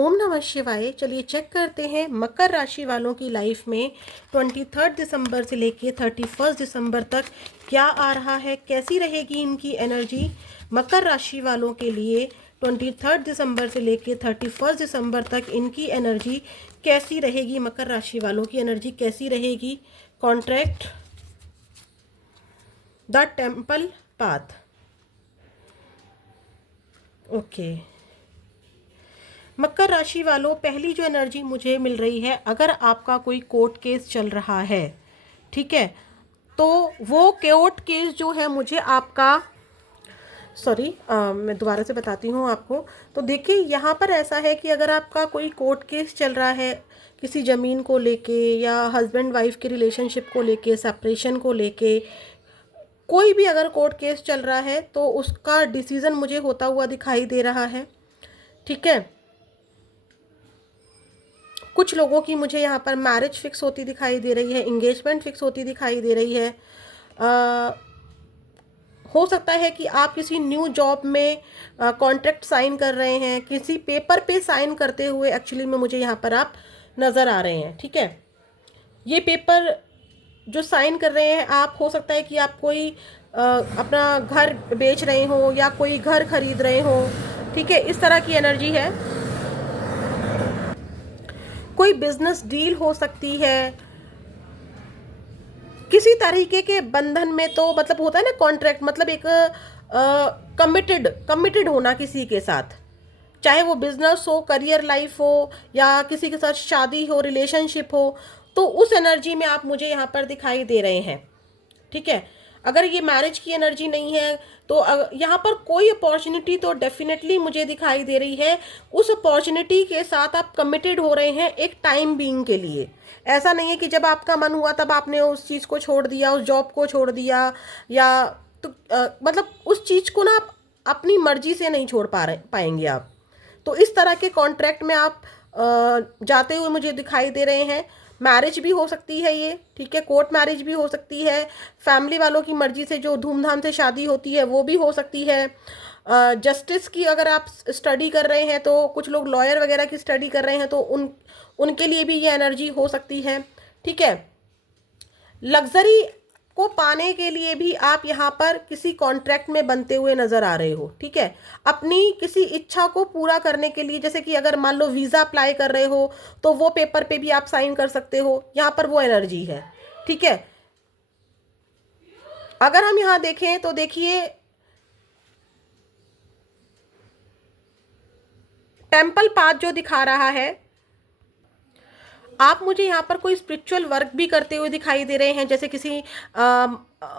ओम नमः शिवाय। चलिए चेक करते हैं मकर राशि वालों की लाइफ में 23 दिसंबर से लेके 31 दिसंबर तक क्या आ रहा है, कैसी रहेगी इनकी एनर्जी। मकर राशि वालों के लिए 23 दिसंबर से लेके 31 दिसंबर तक इनकी एनर्जी कैसी रहेगी, मकर राशि वालों की एनर्जी कैसी रहेगी। Contract, the temple path. Okay मकर राशि वालों, पहली जो एनर्जी मुझे मिल रही है, अगर आपका कोई कोर्ट केस चल रहा है, ठीक है, तो वो कोर्ट केस जो है मुझे आपका मैं दोबारा से बताती हूँ आपको। तो देखिए यहाँ पर ऐसा है कि अगर आपका कोई कोर्ट केस चल रहा है किसी ज़मीन को लेके या हस्बैंड वाइफ के रिलेशनशिप को लेके, सेपरेशन को लेके, कोई भी अगर कोर्ट केस चल रहा है तो उसका डिसीज़न मुझे होता हुआ दिखाई दे रहा है। ठीक है, कुछ लोगों की मुझे यहाँ पर मैरिज फिक्स होती दिखाई दे रही है, इंगेजमेंट फिक्स होती दिखाई दे रही है। हो सकता है कि आप किसी न्यू जॉब में कॉन्ट्रैक्ट साइन कर रहे हैं, किसी पेपर पे साइन करते हुए एक्चुअली में मुझे यहाँ पर आप नज़र आ रहे हैं। ठीक है, ये पेपर जो साइन कर रहे हैं आप, हो सकता है कि आप कोई अपना घर बेच रहे हो या कोई घर खरीद रहे हो। ठीक है, इस तरह की एनर्जी है। कोई बिजनेस डील हो सकती है, किसी तरीके के बंधन में, तो मतलब होता है ना कॉन्ट्रैक्ट, मतलब एक कमिटेड होना किसी के साथ, चाहे वो बिजनेस हो, करियर लाइफ हो या किसी के साथ शादी हो, रिलेशनशिप हो, तो उस एनर्जी में आप मुझे यहाँ पर दिखाई दे रहे हैं। ठीक है, अगर ये मैरिज की एनर्जी नहीं है तो यहाँ पर कोई अपॉर्चुनिटी तो डेफिनेटली मुझे दिखाई दे रही है। उस अपॉर्चुनिटी के साथ आप कमिटेड हो रहे हैं एक टाइम बीइंग के लिए। ऐसा नहीं है कि जब आपका मन हुआ तब आपने उस चीज़ को छोड़ दिया, उस जॉब को छोड़ दिया, या तो मतलब उस चीज़ को ना आप अपनी मर्जी से नहीं छोड़ पाएंगे आप। तो इस तरह के कॉन्ट्रैक्ट में आप जाते हुए मुझे दिखाई दे रहे हैं। मैरिज भी हो सकती है ये, ठीक है, कोर्ट मैरिज भी हो सकती है, फैमिली वालों की मर्जी से जो धूमधाम से शादी होती है वो भी हो सकती है। जस्टिस की अगर आप स्टडी कर रहे हैं, तो कुछ लोग लॉयर वगैरह की स्टडी कर रहे हैं, तो उनके लिए भी ये एनर्जी हो सकती है। ठीक है, लग्जरी को पाने के लिए भी आप यहाँ पर किसी कॉन्ट्रैक्ट में बनते हुए नजर आ रहे हो। ठीक है, अपनी किसी इच्छा को पूरा करने के लिए, जैसे कि अगर मान लो वीज़ा अप्लाई कर रहे हो तो वो पेपर पे भी आप साइन कर सकते हो, यहाँ पर वो एनर्जी है। ठीक है, अगर हम यहाँ देखें तो देखिए टेम्पल पाथ जो दिखा रहा है, आप मुझे यहाँ पर कोई स्पिरिचुअल वर्क भी करते हुए दिखाई दे रहे हैं, जैसे किसी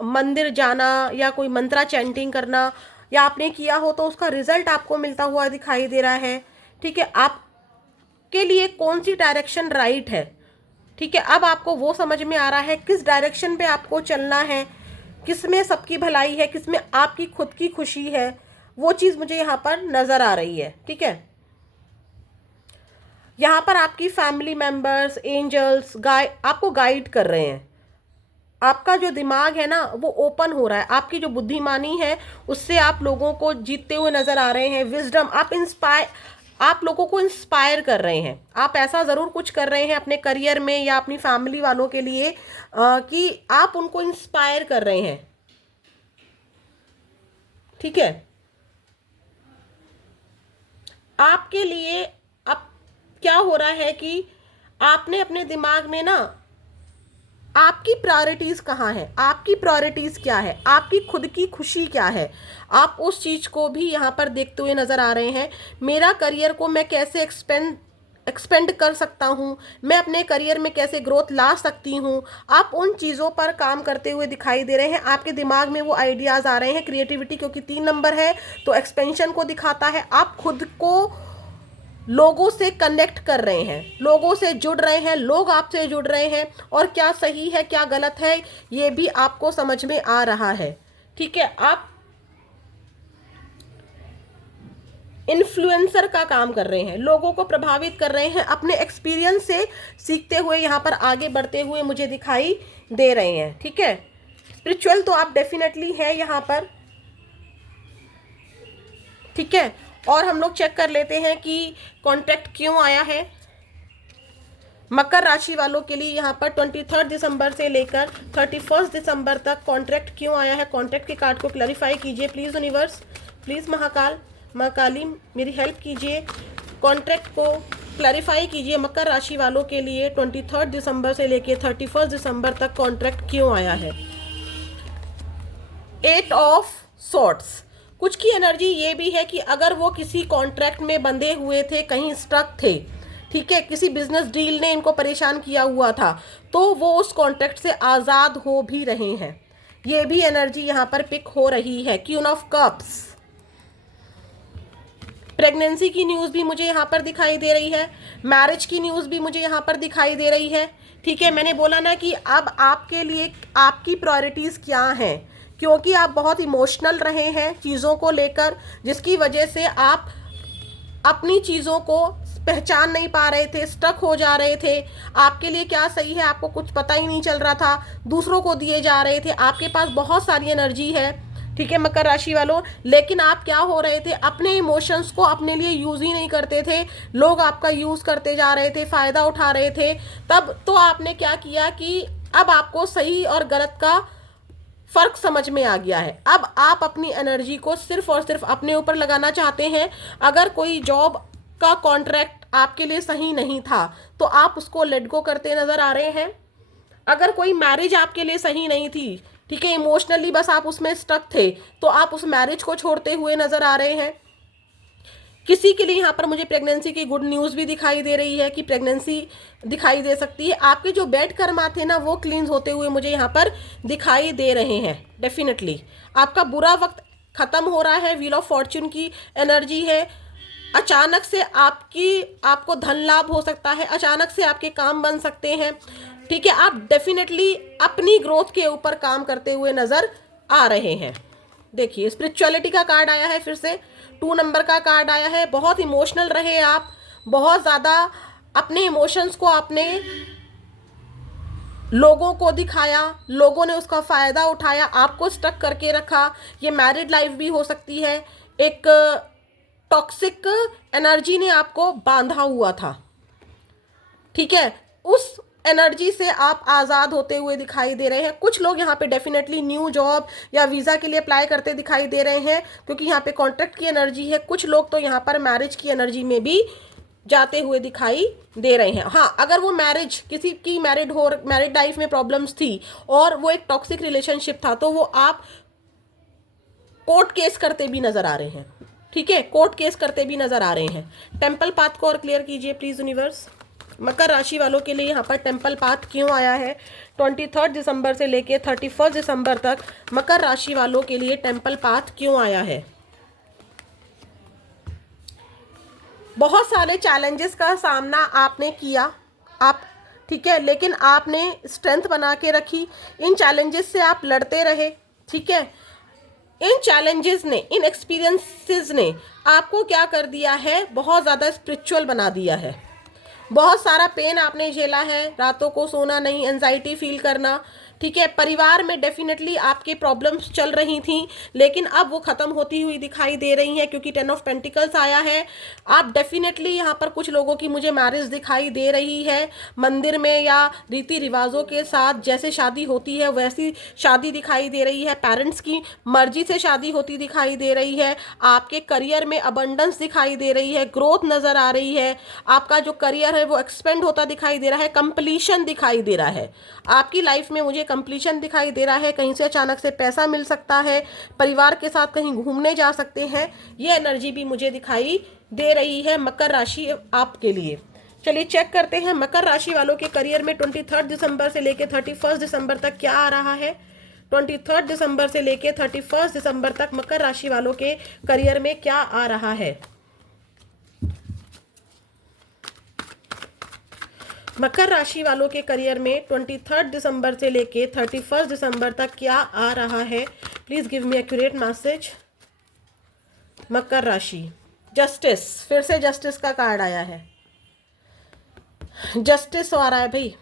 मंदिर जाना या कोई मंत्रा चैंटिंग करना, या आपने किया हो तो उसका रिजल्ट आपको मिलता हुआ दिखाई दे रहा है। ठीक है, आपके लिए कौन सी डायरेक्शन राइट है। ठीक है, अब आपको वो समझ में आ रहा है किस डायरेक्शन पे आपको चलना है, किसमें सबकी भलाई है, किसमें आपकी खुद की खुशी है, वो चीज़ मुझे यहाँ पर नज़र आ रही है। ठीक है, यहाँ पर आपकी फैमिली मेंबर्स, एंजल्स आपको गाइड कर रहे हैं। आपका जो दिमाग है ना वो ओपन हो रहा है, आपकी जो बुद्धिमानी है उससे आप लोगों को जीतते हुए नजर आ रहे हैं। विजडम, आप लोगों को इंस्पायर कर रहे हैं। आप ऐसा ज़रूर कुछ कर रहे हैं अपने करियर में या अपनी फैमिली वालों के लिए कि आप उनको इंस्पायर कर रहे हैं। ठीक है, आपके लिए अब क्या हो रहा है कि आपने अपने दिमाग में ना, आपकी प्रायोरिटीज कहाँ है, आपकी प्रायोरिटीज क्या है, आपकी खुद की खुशी क्या है, आप उस चीज़ को भी यहाँ पर देखते हुए नज़र आ रहे हैं। मेरा करियर को मैं कैसे एक्सपेंड कर सकता हूँ, मैं अपने करियर में कैसे ग्रोथ ला सकती हूँ, आप उन चीज़ों पर काम करते हुए दिखाई दे रहे हैं। आपके दिमाग में वो आइडियाज़ आ रहे हैं। क्रिएटिविटी क्योंकि 3 नंबर है तो एक्सपेंशन को दिखाता है। आप खुद को लोगों से कनेक्ट कर रहे हैं, लोगों से जुड़ रहे हैं, लोग आपसे जुड़ रहे हैं, और क्या सही है क्या गलत है ये भी आपको समझ में आ रहा है। ठीक है, आप इन्फ्लुएंसर का काम कर रहे हैं, लोगों को प्रभावित कर रहे हैं, अपने एक्सपीरियंस से सीखते हुए यहाँ पर आगे बढ़ते हुए मुझे दिखाई दे रहे हैं। ठीक है, स्पिरिचुअल तो आप डेफिनेटली है यहाँ पर। ठीक है, और हम लोग चेक कर लेते हैं कि कॉन्ट्रैक्ट क्यों आया है मकर राशि वालों के लिए यहाँ पर 23 दिसंबर से लेकर 31 दिसंबर तक कॉन्ट्रैक्ट क्यों आया है। कॉन्ट्रैक्ट के कार्ड को क्लैरिफाई कीजिए प्लीज़ यूनिवर्स, प्लीज़ महाकाल, माँ काली मेरी हेल्प कीजिए। कॉन्ट्रैक्ट को क्लैरिफाई कीजिए मकर राशि वालों के लिए 23 दिसंबर से लेकर 31 दिसंबर तक कॉन्ट्रैक्ट क्यों आया है। 8 ऑफ सॉर्ट्स, कुछ की एनर्जी ये भी है कि अगर वो किसी कॉन्ट्रैक्ट में बंधे हुए थे, कहीं स्टक थे, ठीक है, किसी बिजनेस डील ने इनको परेशान किया हुआ था, तो वो उस कॉन्ट्रैक्ट से आज़ाद हो भी रहे हैं। ये भी एनर्जी यहाँ पर पिक हो रही है। क्वीन ऑफ कप्स, प्रेगनेंसी की न्यूज़ भी मुझे यहाँ पर दिखाई दे रही है, मैरिज की न्यूज़ भी मुझे यहाँ पर दिखाई दे रही है। ठीक है, मैंने बोला ना कि अब आपके लिए आपकी प्रायोरिटीज़ क्या हैं, क्योंकि आप बहुत इमोशनल रहे हैं चीज़ों को लेकर, जिसकी वजह से आप अपनी चीज़ों को पहचान नहीं पा रहे थे, स्टक हो जा रहे थे। आपके लिए क्या सही है आपको कुछ पता ही नहीं चल रहा था, दूसरों को दिए जा रहे थे। आपके पास बहुत सारी एनर्जी है, ठीक है मकर राशि वालों, लेकिन आप क्या हो रहे थे, अपने इमोशंस को अपने लिए यूज़ ही नहीं करते थे, लोग आपका यूज़ करते जा रहे थे, फ़ायदा उठा रहे थे। तब तो आपने क्या किया कि अब आपको सही और गलत का फ़र्क समझ में आ गया है। अब आप अपनी एनर्जी को सिर्फ और सिर्फ अपने ऊपर लगाना चाहते हैं। अगर कोई जॉब का कॉन्ट्रैक्ट आपके लिए सही नहीं था तो आप उसको लेट गो करते नज़र आ रहे हैं। अगर कोई मैरिज आपके लिए सही नहीं थी, ठीक है, इमोशनली बस आप उसमें स्टक थे, तो आप उस मैरिज को छोड़ते हुए नज़र आ रहे हैं। किसी के लिए यहाँ पर मुझे प्रेगनेंसी की गुड न्यूज़ भी दिखाई दे रही है कि प्रेगनेंसी दिखाई दे सकती है। आपके जो बैड कर्मा थे ना, वो क्लींस होते हुए मुझे यहाँ पर दिखाई दे रहे हैं। डेफिनेटली आपका बुरा वक्त ख़त्म हो रहा है। व्हील ऑफ फॉर्च्यून की एनर्जी है। अचानक से आपको धन लाभ हो सकता है, अचानक से आपके काम बन सकते हैं, ठीक है। आप डेफिनेटली अपनी ग्रोथ के ऊपर काम करते हुए नज़र आ रहे हैं। देखिए स्पिरिचुअलिटी का कार्ड आया है, फिर से 2 नंबर का कार्ड आया है। बहुत इमोशनल रहे आप, बहुत ज़्यादा अपने इमोशंस को आपने लोगों को दिखाया, लोगों ने उसका फ़ायदा उठाया, आपको स्टक करके रखा। ये मैरिड लाइफ भी हो सकती है। एक टॉक्सिक एनर्जी ने आपको बांधा हुआ था, ठीक है, उस एनर्जी से आप आज़ाद होते हुए दिखाई दे रहे हैं। कुछ लोग यहाँ पे डेफिनेटली न्यू जॉब या वीज़ा के लिए अप्लाई करते दिखाई दे रहे हैं, क्योंकि यहाँ पे कॉन्ट्रैक्ट की एनर्जी है। कुछ लोग तो यहाँ पर मैरिज की एनर्जी में भी जाते हुए दिखाई दे रहे हैं। हाँ, अगर वो किसी की मैरिड लाइफ में प्रॉब्लम्स थी और वो एक टॉक्सिक रिलेशनशिप था, तो वो आप कोर्ट केस करते भी नज़र आ रहे हैं, ठीक है, कोर्ट केस करते भी नज़र आ रहे हैं। टेम्पल पाथ को और क्लियर कीजिए प्लीज़ यूनिवर्स। मकर राशि वालों के लिए यहाँ पर टेम्पल पाथ क्यों आया है। 23 दिसंबर से लेके 31 दिसंबर तक मकर राशि वालों के लिए टेम्पल पाथ क्यों आया है। बहुत सारे चैलेंजेस का सामना आपने किया, आप ठीक है, लेकिन आपने स्ट्रेंथ बना के रखी। इन चैलेंजेस से आप लड़ते रहे, ठीक है। इन चैलेंजेस ने, इन एक्सपीरियंसेस ने आपको क्या कर दिया है, बहुत ज़्यादा स्पिरिचुअल बना दिया है। बहुत सारा पेन आपने झेला है, रातों को सोना नहीं, एंजाइटी फील करना, ठीक है। परिवार में डेफिनेटली आपके प्रॉब्लम्स चल रही थी, लेकिन अब वो ख़त्म होती हुई दिखाई दे रही हैं, क्योंकि 10 ऑफ पेंटिकल्स आया है। आप डेफिनेटली यहाँ पर कुछ लोगों की मुझे मैरिज दिखाई दे रही है, मंदिर में या रीति रिवाजों के साथ जैसे शादी होती है वैसी शादी दिखाई दे रही है। पेरेंट्स की मर्जी से शादी होती दिखाई दे रही है। आपके करियर में अबंडेंस दिखाई दे रही है, ग्रोथ नज़र आ रही है। आपका जो करियर है वो एक्सपेंड होता दिखाई दे रहा है, कंप्लीशन दिखाई दे रहा है। आपकी लाइफ में मुझे कंप्लीशन दिखाई दे रहा है। कहीं से अचानक से पैसा मिल सकता है, परिवार के साथ कहीं घूमने जा सकते हैं। ये एनर्जी भी मुझे दिखाई दे रही है मकर राशि आपके लिए। चलिए चेक करते हैं मकर राशि वालों के करियर में 23 दिसंबर से लेकर 31 दिसंबर तक क्या आ रहा है। 23 दिसंबर से लेकर 31 दिसंबर तक मकर राशि वालों के करियर में क्या आ रहा है। मकर राशि वालों के करियर में 23 दिसंबर से लेके 31 दिसंबर तक क्या आ रहा है। Please give me accurate message. मकर राशि, जस्टिस, फिर से जस्टिस का कार्ड आया है। जस्टिस आ रहा है भाई।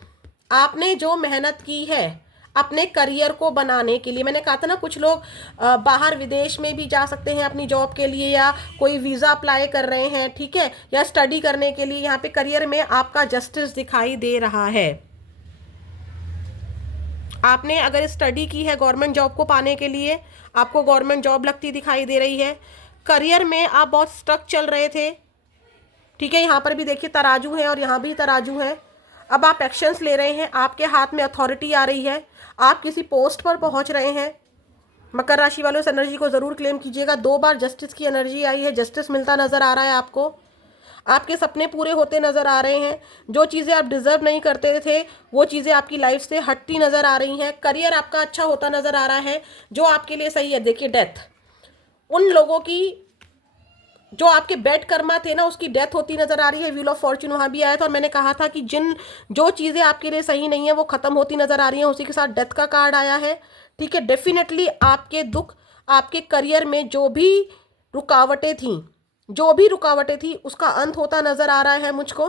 आपने जो मेहनत की है, अपने करियर को बनाने के लिए। मैंने कहा था ना, कुछ लोग बाहर विदेश में भी जा सकते हैं अपनी जॉब के लिए, या कोई वीज़ा अप्लाई कर रहे हैं, ठीक है, या स्टडी करने के लिए। यहाँ पे करियर में आपका जस्टिस दिखाई दे रहा है। आपने अगर स्टडी की है गवर्नमेंट जॉब को पाने के लिए, आपको गवर्नमेंट जॉब लगती दिखाई दे रही है। करियर में आप बहुत स्टक चल रहे थे, ठीक है, यहाँ पर भी देखिए तराजू है और यहाँ भी तराजू है। अब आप एक्शंस ले रहे हैं, आपके हाथ में अथॉरिटी आ रही है, आप किसी पोस्ट पर पहुँच रहे हैं। मकर राशि वालों इस एनर्जी को ज़रूर क्लेम कीजिएगा। 2 बार जस्टिस की एनर्जी आई है, जस्टिस मिलता नज़र आ रहा है आपको, आपके सपने पूरे होते नज़र आ रहे हैं। जो चीज़ें आप डिजर्व नहीं करते थे वो चीज़ें आपकी लाइफ से हटती नज़र आ रही हैं। करियर आपका अच्छा होता नज़र आ रहा है, जो आपके लिए सही है। देखिए डेथ, उन लोगों की जो आपके बैड कर्मा थे ना, उसकी डेथ होती नजर आ रही है। व्हील ऑफ फॉर्च्यून वहाँ भी आया था और मैंने कहा था कि जो चीज़ें आपके लिए सही नहीं है वो खत्म होती नजर आ रही हैं। उसी के साथ डेथ का कार्ड आया है, ठीक है। डेफिनेटली आपके दुख, आपके करियर में जो भी रुकावटें थी उसका अंत होता नजर आ रहा है मुझको।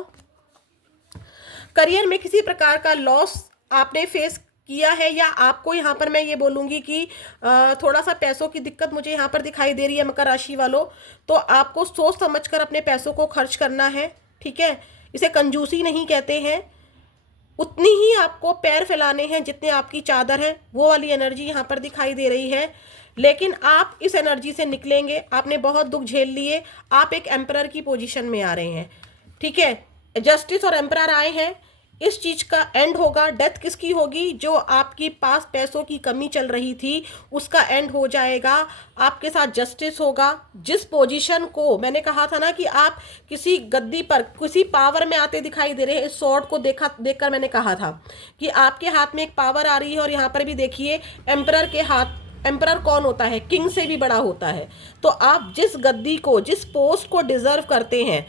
करियर में किसी प्रकार का लॉस आपने फेस किया है, या आपको यहाँ पर मैं ये बोलूँगी कि थोड़ा सा पैसों की दिक्कत मुझे यहाँ पर दिखाई दे रही है मकर राशि वालों। तो आपको सोच समझकर अपने पैसों को खर्च करना है, ठीक है। इसे कंजूसी नहीं कहते हैं। उतनी ही आपको पैर फैलाने हैं जितने आपकी चादर है, वो वाली एनर्जी यहाँ पर दिखाई दे रही है। लेकिन आप इस एनर्जी से निकलेंगे। आपने बहुत दुख झेल लिए, आप एक एम्परर की पोजीशन में आ रहे हैं, ठीक है। जस्टिस और एम्परर आए हैं, इस चीज का एंड होगा। डेथ किसकी होगी? जो आपकी पास पैसों की कमी चल रही थी उसका एंड हो जाएगा, आपके साथ जस्टिस होगा। जिस पोजीशन को मैंने कहा था ना कि आप किसी गद्दी पर, किसी पावर में आते दिखाई दे रहे हैं, इस स्वॉर्ड को देखकर मैंने कहा था कि आपके हाथ में एक पावर आ रही है। और यहाँ पर भी देखिए एम्परर के हाथ, एम्परर कौन होता है? किंग से भी बड़ा होता है। तो आप जिस गद्दी को, जिस पोस्ट को डिजर्व करते हैं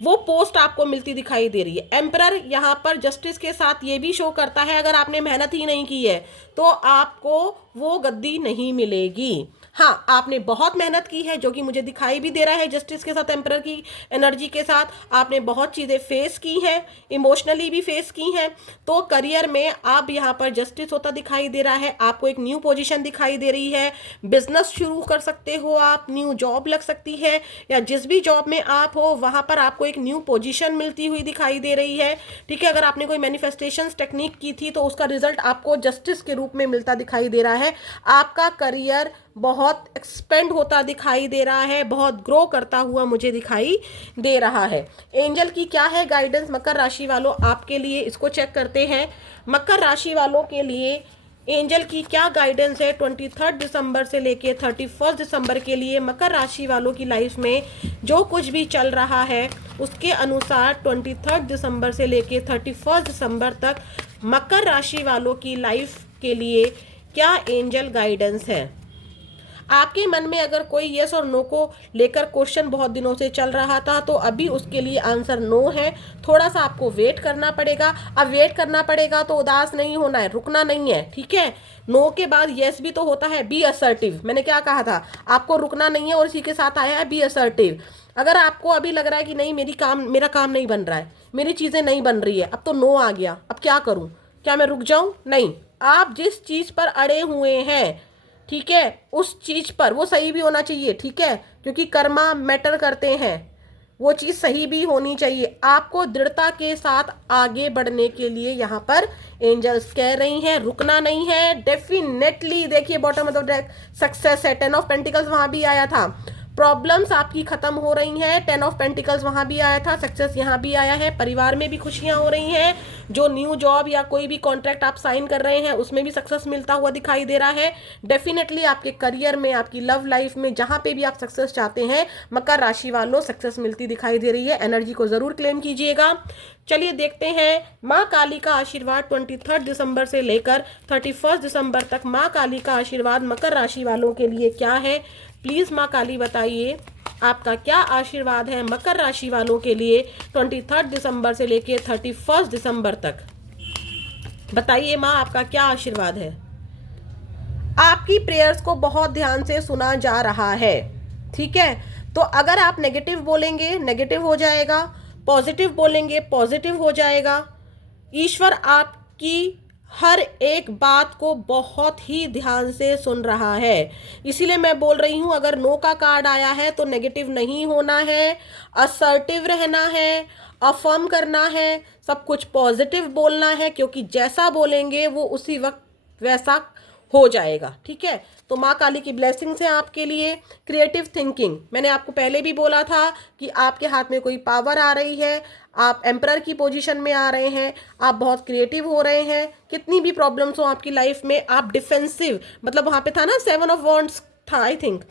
वो पोस्ट आपको मिलती दिखाई दे रही है। एम्परर यहाँ पर जस्टिस के साथ ये भी शो करता है, अगर आपने मेहनत ही नहीं की है तो आपको वो गद्दी नहीं मिलेगी। हाँ, आपने बहुत मेहनत की है, जो कि मुझे दिखाई भी दे रहा है जस्टिस के साथ, एम्परर की एनर्जी के साथ। आपने बहुत चीज़ें फेस की हैं, इमोशनली भी फेस की हैं। तो करियर में आप यहाँ पर जस्टिस होता दिखाई दे रहा है, आपको एक न्यू पोजीशन दिखाई दे रही है। बिजनेस शुरू कर सकते हो आप, न्यू जॉब लग सकती है, या जिस भी जॉब में आप हो वहाँ पर आपको एक न्यू पोजीशन मिलती हुई दिखाई दे रही है, ठीक है। अगर आपने कोई मैनिफेस्टेशन टेक्निक की थी तो उसका रिजल्ट आपको जस्टिस के रूप में मिलता दिखाई दे रहा है। आपका करियर बहुत एक्सपेंड होता दिखाई दे रहा है, बहुत ग्रो करता हुआ मुझे दिखाई दे रहा है। एंजल की क्या है गाइडेंस मकर राशि वालों आपके लिए, इसको चेक करते हैं। मकर राशि वालों के लिए एंजल की क्या गाइडेंस है 23 दिसंबर से लेके 31 दिसंबर के लिए। मकर राशि वालों की लाइफ में जो कुछ भी चल रहा है उसके अनुसार 23 दिसंबर से लेके 31 दिसंबर तक मकर राशि वालों की लाइफ के लिए क्या एंजल गाइडेंस है। आपके मन में अगर कोई यस और नो को लेकर क्वेश्चन बहुत दिनों से चल रहा था तो अभी उसके लिए आंसर नो है। थोड़ा सा आपको वेट करना पड़ेगा। अब वेट करना पड़ेगा तो उदास नहीं होना है, रुकना नहीं है, ठीक है। नो के बाद यस भी तो होता है, बी असर्टिव। मैंने क्या कहा था, आपको रुकना नहीं है और इसी के साथ आया है बी असर्टिव। अगर आपको अभी लग रहा है कि नहीं मेरा काम नहीं बन रहा है, मेरी चीज़ें नहीं बन रही है, अब तो नो आ गया, अब क्या करूँ, क्या मैं रुक जाऊँ? नहीं, आप जिस चीज़ पर अड़े हुए हैं, ठीक है, उस चीज पर वो सही भी होना चाहिए, ठीक है, क्योंकि कर्मा मैटर करते हैं, वो चीज सही भी होनी चाहिए। आपको दृढ़ता के साथ आगे बढ़ने के लिए यहाँ पर एंजल्स कह रही हैं, रुकना नहीं है। डेफिनेटली देखिए bottom of the deck success है, 10 ऑफ पेंटिकल्स वहां भी आया था। प्रॉब्लम्स आपकी खत्म हो रही हैं, 10 ऑफ पेंटिकल्स वहां भी आया था, सक्सेस यहाँ भी आया है। परिवार में भी खुशियां हो रही हैं। जो न्यू जॉब या कोई भी कॉन्ट्रैक्ट आप साइन कर रहे हैं उसमें भी सक्सेस मिलता हुआ दिखाई दे रहा है। डेफिनेटली आपके करियर में, आपकी लव लाइफ में, जहां पे भी आप सक्सेस चाहते हैं मकर राशि वालों, सक्सेस मिलती दिखाई दे रही है। एनर्जी को जरूर क्लेम कीजिएगा। चलिए देखते हैं माँ काली का आशीर्वाद 23 दिसंबर से लेकर 31 दिसंबर तक माँ काली का आशीर्वाद मकर राशि वालों के लिए क्या है। प्लीज माँ काली बताइए आपका क्या आशीर्वाद है मकर राशि वालों के लिए 23 दिसंबर से लेके 31 दिसंबर तक। बताइए माँ, आपका क्या आशीर्वाद है। आपकी प्रेयर्स को बहुत ध्यान से सुना जा रहा है, ठीक है। तो अगर आप नेगेटिव बोलेंगे नेगेटिव हो जाएगा, पॉजिटिव बोलेंगे पॉजिटिव हो जाएगा। ईश्वर आपकी हर एक बात को बहुत ही ध्यान से सुन रहा है। इसीलिए मैं बोल रही हूँ, अगर नो का कार्ड आया है तो नेगेटिव नहीं होना है, असर्टिव रहना है, अफर्म करना है, सब कुछ पॉजिटिव बोलना है, क्योंकि जैसा बोलेंगे वो उसी वक्त वैसा हो जाएगा। ठीक है, तो माँ काली की ब्लेसिंग्स है आपके लिए। क्रिएटिव थिंकिंग, मैंने आपको पहले भी बोला था कि आपके हाथ में कोई पावर आ रही है, आप एम्परर की पोजीशन में आ रहे हैं, आप बहुत क्रिएटिव हो रहे हैं। कितनी भी प्रॉब्लम्स हो आपकी लाइफ में, आप डिफेंसिव, मतलब वहाँ पे था ना 7 ऑफ वॉन्ड्स था आई थिंक,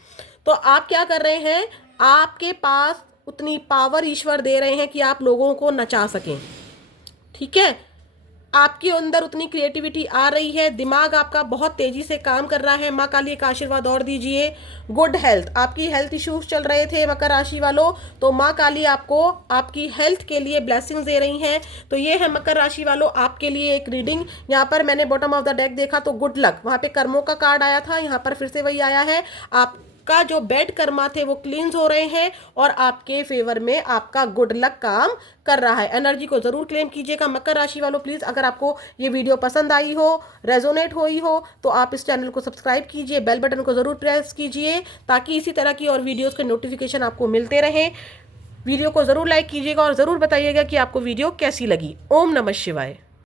तो आप क्या कर रहे हैं, आपके पास उतनी पावर ईश्वर दे रहे हैं कि आप लोगों को नचा सकें। ठीक है, आपके अंदर उतनी क्रिएटिविटी आ रही है, दिमाग आपका बहुत तेजी से काम कर रहा है। माँ काली एक आशीर्वाद और दीजिए, गुड हेल्थ। आपकी हेल्थ इश्यूज चल रहे थे मकर राशि वालों, तो माँ काली आपको आपकी हेल्थ के लिए ब्लेसिंग्स दे रही हैं। तो ये है मकर राशि वालों आपके लिए एक रीडिंग। यहाँ पर मैंने बॉटम ऑफ द डेक देखा तो गुड लक, वहाँ पे कर्मों का कार्ड आया था, यहाँ पर फिर से वही आया है। आप का जो बैड कर्मा थे वो क्लींस हो रहे हैं और आपके फेवर में आपका गुड लक काम कर रहा है। एनर्जी को जरूर क्लेम कीजिएगा मकर राशि वालों प्लीज। अगर आपको ये वीडियो पसंद आई हो, रेजोनेट हुई हो, तो आप इस चैनल को सब्सक्राइब कीजिए, बेल बटन को जरूर प्रेस कीजिए ताकि इसी तरह की और वीडियोस के नोटिफिकेशन आपको मिलते रहें। वीडियो को जरूर लाइक कीजिएगा और जरूर बताइएगा कि आपको वीडियो कैसी लगी। ओम नमः शिवाय।